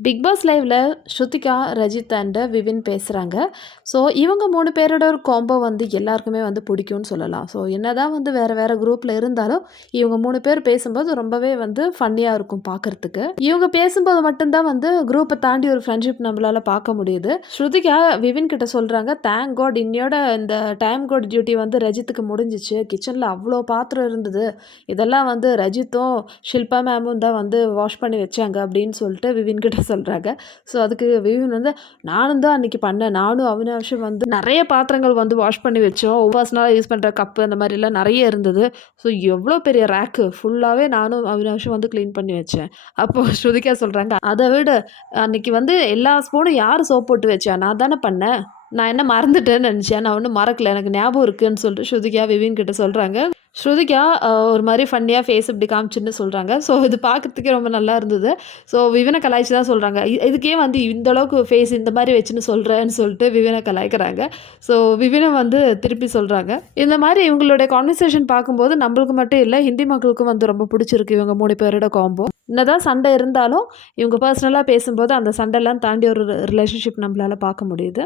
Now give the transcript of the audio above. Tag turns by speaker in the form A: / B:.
A: Big pass லைவ்ல Shruthika Rajith and விவின் பேசுகிறாங்க so இவங்க மூணு பேரோட ஒரு காம்போ வந்து எல்லாருக்குமே வந்து பிடிக்கும்னு சொல்லலாம். ஸோ என்னதான் வந்து வேறு வேறு குரூப்பில் இருந்தாலும் இவங்க மூணு பேர் பேசும்போது ரொம்பவே வந்து ஃபன்னியாக இருக்கும் பார்க்குறதுக்கு இவங்க பேசும்போது மட்டும்தான் வந்து குரூப்பை தாண்டி ஒரு ஃப்ரெண்ட்ஷிப் நம்மளால் பார்க்க முடியுது. ஸ்ருதிகா விவின் கிட்ட சொல்கிறாங்க தேங்க் காட் இன்னையோட இந்த டைம் கோட் டியூட்டி வந்து ரஜித்துக்கு முடிஞ்சிச்சு. கிச்சனில் அவ்வளோ பாத்திரம் இருந்தது. இதெல்லாம் வந்து ரஜித்தும் ஷில்பா மேமும் தான் வந்து வாஷ் பண்ணி வச்சாங்க அப்படின்னு சொல்லிட்டு விவின் கிட்ட சொல்கிறாங்க ஸோ அதுக்கு விவின் வந்து நானும் தான் அன்றைக்கி பண்ணேன். நானும் அவினாஷும் வந்து நிறைய பாத்திரங்கள் வந்து வாஷ் பண்ணி வச்சோம். பர்சனலாக யூஸ் பண்ணுற கப்பு அந்த மாதிரிலாம் நிறைய இருந்தது. ஸோ எவ்வளோ பெரிய ரேக்கு ஃபுல்லாகவே நானும் அவினாஷும் வந்து க்ளீன் பண்ணி வச்சேன். அப்போது ஸ்ருதிகா சொல்கிறாங்க அதை விட. அன்றைக்கி வந்து எல்லா ஸ்பூனும் யார் சோப் போட்டு வச்சா? நான் தானே பண்ணேன். நான் என்ன மறந்துட்டேன்னு நினச்சேன். நான் ஒன்றும் மறக்கல. எனக்கு ஞாபகம் இருக்குன்னு சொல்லிட்டு ஸ்ருதிகா விவின் கிட்ட சொல்கிறாங்க ஸ்ருதிகா ஒரு மாதிரி ஃபன்னியாக ஃபேஸ் இப்படி காமிச்சுன்னு சொல்கிறாங்க ஸோ இது பார்க்குறதுக்கே ரொம்ப நல்லா இருந்தது. ஸோ விவினை கலாய்ச்சி தான் சொல்கிறாங்க இதுக்கே வந்து இந்த அளவுக்கு ஃபேஸ் இந்த மாதிரி வச்சுன்னு சொல்கிறேன்னு சொல்லிட்டு விவினை கலாய்க்கிறாங்க. ஸோ விவினை வந்து திருப்பி சொல்கிறாங்க இந்த மாதிரி இவங்களுடைய கான்வர்சேஷன் பார்க்கும்போது நம்மளுக்கு மட்டும் இல்லை ஹிந்தி மக்களுக்கும் வந்து ரொம்ப பிடிச்சிருக்கு இவங்க மூணு பேரோட காம்போ என்னதான் சண்டை இருந்தாலும் இவங்க பர்சனலாக பேசும்போது அந்த சண்டைலாம் தாண்டி ஒரு ரிலேஷன்ஷிப் நம்மளால் பார்க்க முடியுது.